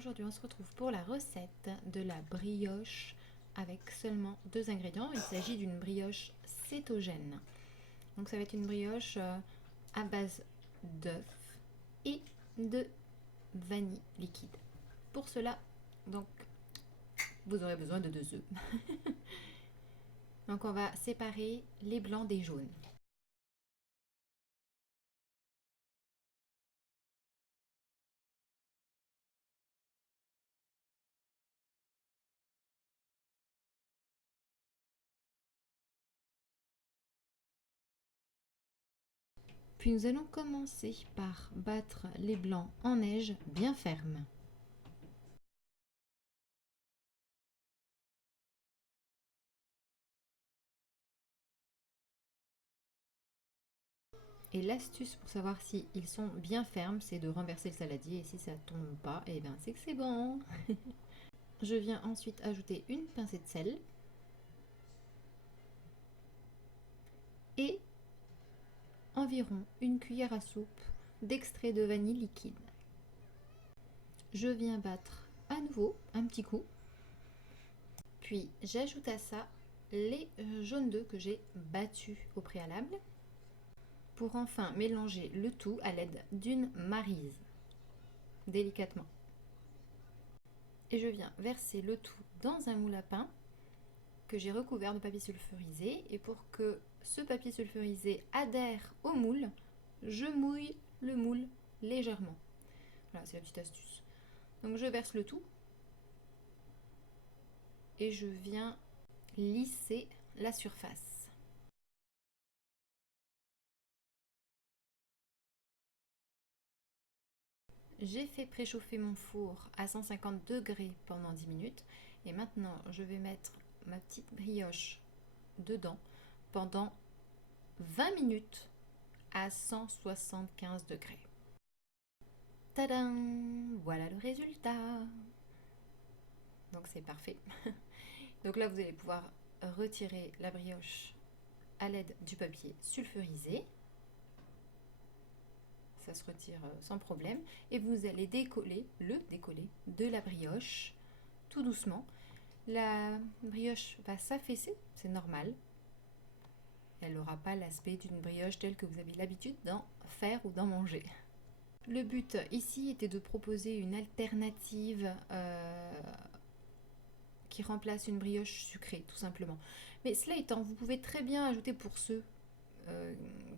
aujourd'hui on se retrouve pour la recette de la brioche avec seulement 2 ingrédients. Il s'agit d'une brioche cétogène. Donc ça va être une brioche à base d'œufs et de vanille liquide. Pour cela, donc, vous aurez besoin de 2 œufs. Donc on va séparer les blancs des jaunes. Puis nous allons commencer par battre les blancs en neige bien ferme. Et l'astuce pour savoir si ils sont bien fermes, c'est de renverser le saladier. Et si ça tombe pas, et bien c'est que c'est bon. Je viens ensuite ajouter une pincée de sel et environ une cuillère à soupe d'extrait de vanille liquide. Je viens battre à nouveau un petit coup. Puis j'ajoute à ça les jaunes d'œufs que j'ai battus au préalable, pour enfin mélanger le tout à l'aide d'une maryse, délicatement. Et je viens verser le tout dans un moule à pain que j'ai recouvert de papier sulfurisé. Et pour que ce papier sulfurisé adhère au moule, je mouille le moule légèrement. Voilà, c'est la petite astuce. Donc je verse le tout et je viens lisser la surface. J'ai fait préchauffer mon four à 150 degrés pendant 10 minutes. Et maintenant, je vais mettre ma petite brioche dedans pendant 20 minutes à 175 degrés. Tadam! Voilà le résultat. Donc c'est parfait. Donc là, vous allez pouvoir retirer la brioche à l'aide du papier sulfurisé. Ça se retire sans problème. Et vous allez décoller de la brioche tout doucement. La brioche va s'affaisser, c'est normal. Elle n'aura pas l'aspect d'une brioche telle que vous avez l'habitude d'en faire ou d'en manger. Le but ici était de proposer une alternative qui remplace une brioche sucrée, tout simplement. Mais cela étant, vous pouvez très bien ajouter, pour ceux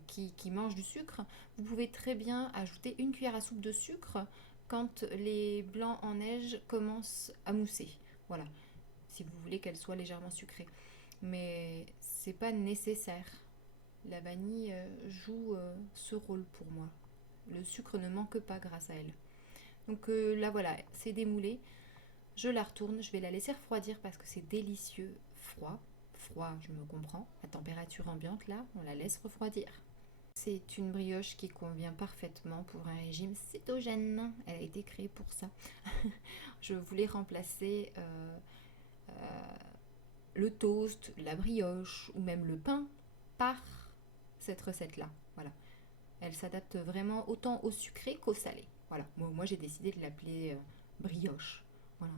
qui mangent du sucre, vous pouvez très bien ajouter une cuillère à soupe de sucre quand les blancs en neige commencent à mousser. Voilà, si vous voulez qu'elle soit légèrement sucrée. Mais c'est pas nécessaire. La vanille joue ce rôle pour moi. Le sucre ne manque pas grâce à elle. Donc là voilà, c'est démoulé. Je la retourne, je vais la laisser refroidir parce que c'est délicieux froid. Froid, je me comprends. À température ambiante, là, on la laisse refroidir. C'est une brioche qui convient parfaitement pour un régime cétogène. Elle a été créée pour ça. Je voulais remplacer le toast, la brioche ou même le pain par cette recette-là. Voilà. Elle s'adapte vraiment autant au sucré qu'au salé. Voilà. Moi j'ai décidé de l'appeler brioche. Voilà.